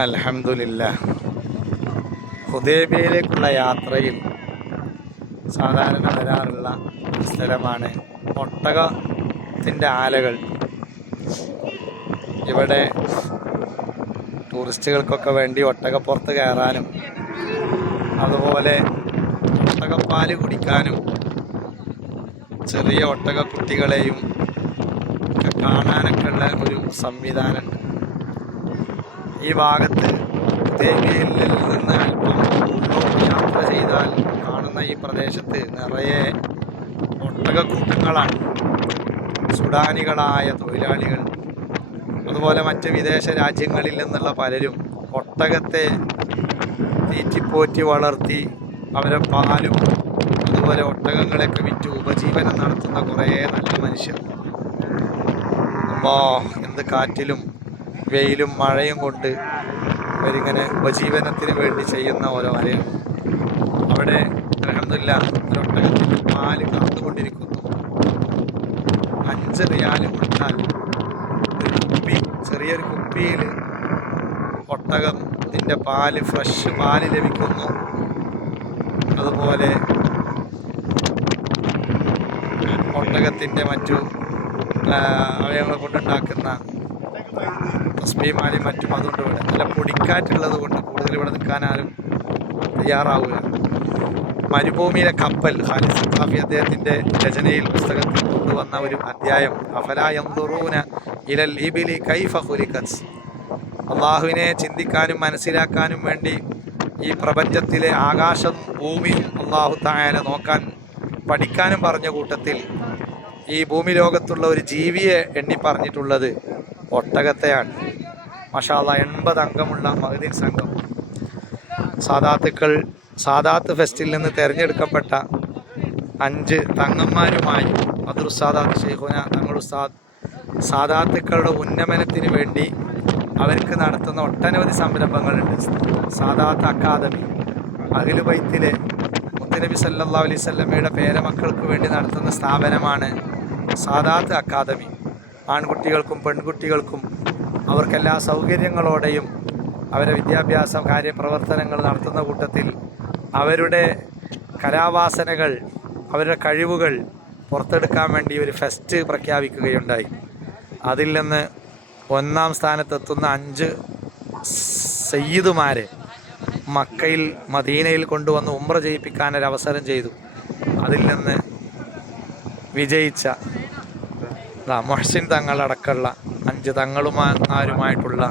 അൽഹംദുലില്ലാഹ്. ഹുദൈബിയയിലേക്കുള്ള യാത്രയിൽ സാധാരണ വരാറുള്ള ഒരു സ്ഥലമാണ് ഒട്ടകത്തിൻ്റെ ആലകൾ. ഇവിടെ ടൂറിസ്റ്റുകൾക്കൊക്കെ വേണ്ടി ഒട്ടകപ്പുറത്ത് കയറാനും അതുപോലെ ഒട്ടകപ്പാല് കുടിക്കാനും ചെറിയ ഒട്ടക കുട്ടികളെയും കാണാനൊക്കെ ഉള്ള ഒരു സംവിധാനമുണ്ട്. ഈ ഭാഗത്ത് ഹുദൈബിയയിൽ നിന്ന് അല്പം യാത്ര ചെയ്താൽ കാണുന്ന ഈ പ്രദേശത്ത് നിറയെ ഒട്ടകക്കൂട്ടങ്ങളാണ്. സുഡാനികളായ തൊഴിലാളികൾ അതുപോലെ മറ്റ് വിദേശ രാജ്യങ്ങളിൽ നിന്നുള്ള പലരും ഒട്ടകത്തെ തീറ്റിപ്പോറ്റി വളർത്തി അവരെ പാലും അതുപോലെ ഒട്ടകങ്ങളെയൊക്കെ വിറ്റ് ഉപജീവനം നടത്തുന്ന കുറേ നല്ല മനുഷ്യർ. എന്ത് കാറ്റിലും വെയിലും മഴയും കൊണ്ട് അവരിങ്ങനെ ഉപജീവനത്തിന് വേണ്ടി ചെയ്യുന്ന ഓരോ കാര്യമാണ്. അവിടെ അൽഹംദുലില്ലാഹ് ഒരു ഒട്ടകത്തിൻ്റെ പാല് കറന്നുകൊണ്ടിരിക്കുന്നു. 5 റിയാൽ കൊടുത്താൽ ഒരു കുപ്പി, ചെറിയൊരു കുപ്പിയിൽ ഒട്ടകത്തിൻ്റെ പാല്, ഫ്രഷ് പാല് ലഭിക്കുന്നു. അതുപോലെ ഒട്ടകത്തിൻ്റെ മറ്റു അവയവങ്ങൾ കൊണ്ടുണ്ടാക്കുന്ന തസ്ബീഹ് മറ്റും അതുകൊണ്ട് ഇവിടെ നല്ല പൊടിക്കാറ്റുള്ളത് കൊണ്ട് കൂടുതൽ ഇവിടെ നിൽക്കാനാരും തയ്യാറാവുക. മരുഭൂമിയിലെ കപ്പൽ ഖാലിദ് സഖാഫി അദ്ദേഹത്തിൻ്റെ രചനയിൽ പുസ്തകത്തിൽ കൊണ്ടുവന്ന ഒരു അധ്യായം, അഫലാ യൻദുറൂന ഇലൽ ഇബിലി കൈഫ ഖുലിഖത്. അള്ളാഹുവിനെ ചിന്തിക്കാനും മനസ്സിലാക്കാനും വേണ്ടി ഈ പ്രപഞ്ചത്തിലെ ആകാശം ഭൂമിയും അള്ളാഹു തആല നോക്കാൻ പഠിക്കാനും പറഞ്ഞ കൂട്ടത്തിൽ ഈ ഭൂമി ലോകത്തുള്ള ഒരു ജീവിയെ എണ്ണി പറഞ്ഞിട്ടുള്ളത് ഒട്ടകത്തെയാണ്. മാഷാ അല്ലാഹ് 80 അംഗമുള്ള മഹദിൻ സംഘം സാദാത്ത് ഫെസ്റ്റിൽ നിന്ന് തിരഞ്ഞെടുക്കപ്പെട്ട 5 തങ്ങന്മാരുമായി അബ്ദുൽ ശൈഖുന തങ്ങൾ ഉസ്താദ് സാദാത്തുക്കളുടെ ഉന്നമനത്തിന് വേണ്ടി അവർക്ക് നടത്തുന്ന ഒട്ടനവധി സംരംഭങ്ങളുണ്ട്. സാദാത്ത് അക്കാദമി, അഹ്ലു ബൈത്തിലെ മുത്തുനബി സല്ലല്ലാഹു അലൈഹി വസല്ലമയുടെ പേരമക്കൾക്ക് വേണ്ടി നടത്തുന്ന സ്ഥാപനമാണ് സാദാത്ത് അക്കാദമി. ആൺകുട്ടികൾക്കും പെൺകുട്ടികൾക്കും അവർക്കെല്ലാ സൗകര്യങ്ങളോടെയും അവരെ വിദ്യാഭ്യാസ കാര്യപ്രവർത്തനങ്ങൾ നടത്തുന്ന കൂട്ടത്തിൽ അവരുടെ കലാവാസനകൾ, അവരുടെ കഴിവുകൾ പുറത്തെടുക്കാൻ വേണ്ടി ഒരു ഫെസ്റ്റ് പ്രഖ്യാപിക്കുകയുണ്ടായി. അതിൽ നിന്ന് 1ാം സ്ഥാനത്തെത്തുന്ന 5 സയ്യിദുമാരെ മക്കയിൽ മദീനയിൽ കൊണ്ടുവന്ന് ഉംറ ചെയ്യിപ്പിക്കാനൊരവസരം ചെയ്തു. അതിൽ നിന്ന് വിജയിച്ച മുഹ്സിൻ തങ്ങളടക്കമുള്ള 5 തങ്ങളുമാരുമായിട്ടുള്ള